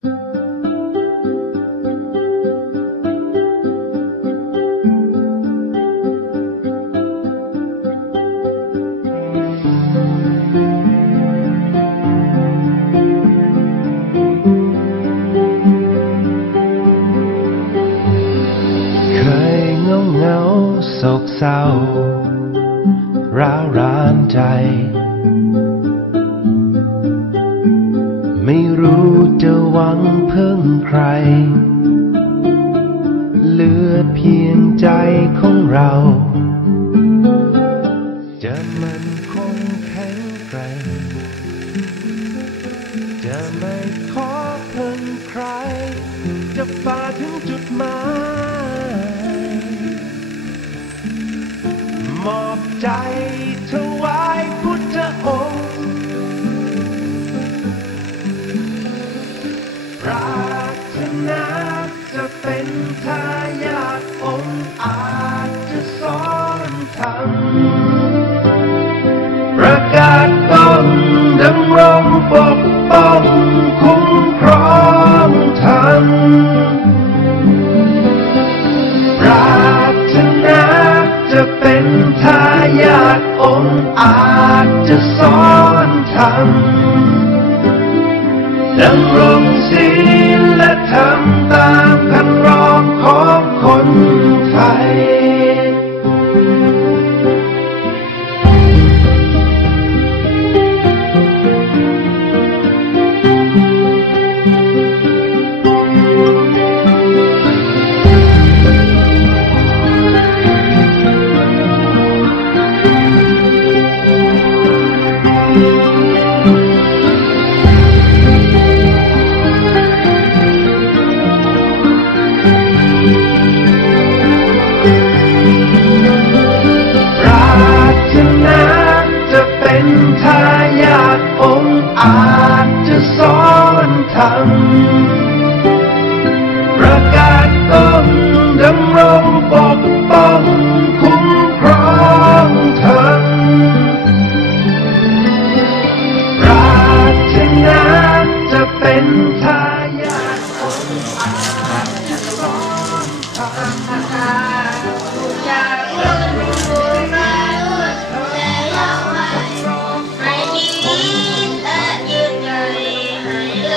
เคยเงาเไม่รู้จะหวังพึ่งใคร เหลือเพียงใจของเรา จะมันคงแข็งแกร่งจะไม่ขอพึ่งใคร จะฝ่าถึงจุดหมายมอบใจ กาศต้องดำรงปกป้องคุ้มครองธรรมปรารถนาจะเป็นทายาทองอาจจะสอนธรรมดำรงศีลและธรรมตามคันร อ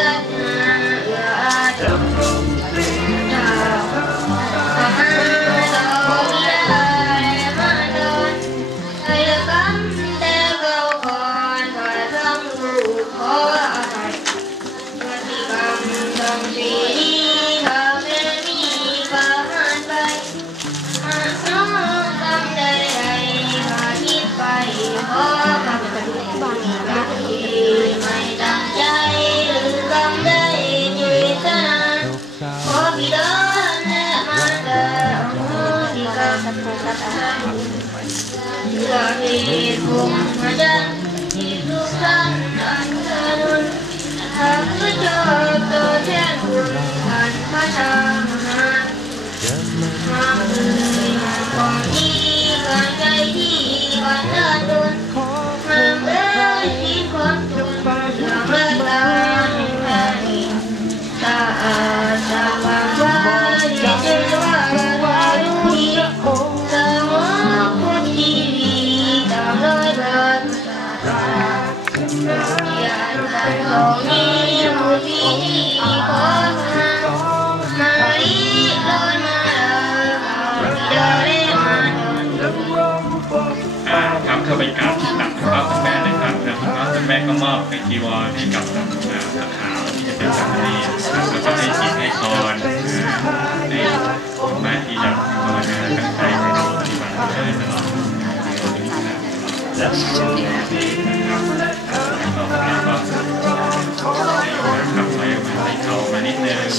ด ขอ ก็มอบเป็นจีวรให้กับอ่าขาที่จะเป็นสามเณรแล้วก็ให้ศีลให้พรอ่าในสมาธิจะภาวนาตั้งใจในโลกปฏิบัติได้ตลอดและธรรมต่อไปก็ขับไปมาใส่เข่ามานิดนึง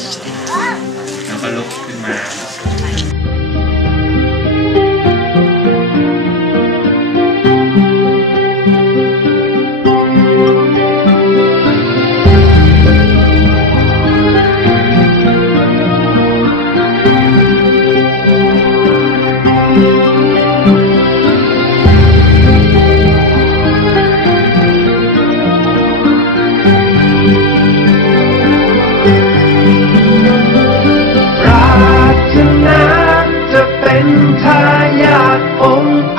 แล้วก็ลุกขึ้นมา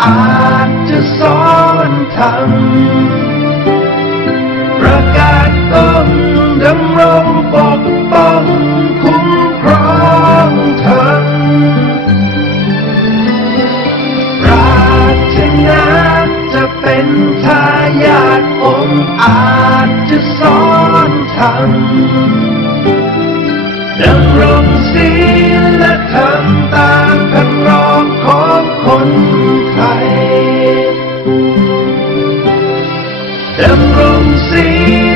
อาจจะสอนทำประกาศตนดำรงปกป้องคุ้มครองทำอปราชนาจะเป็นทายาทองอาจจะสอนทำดำรงสิ Emerald Sea.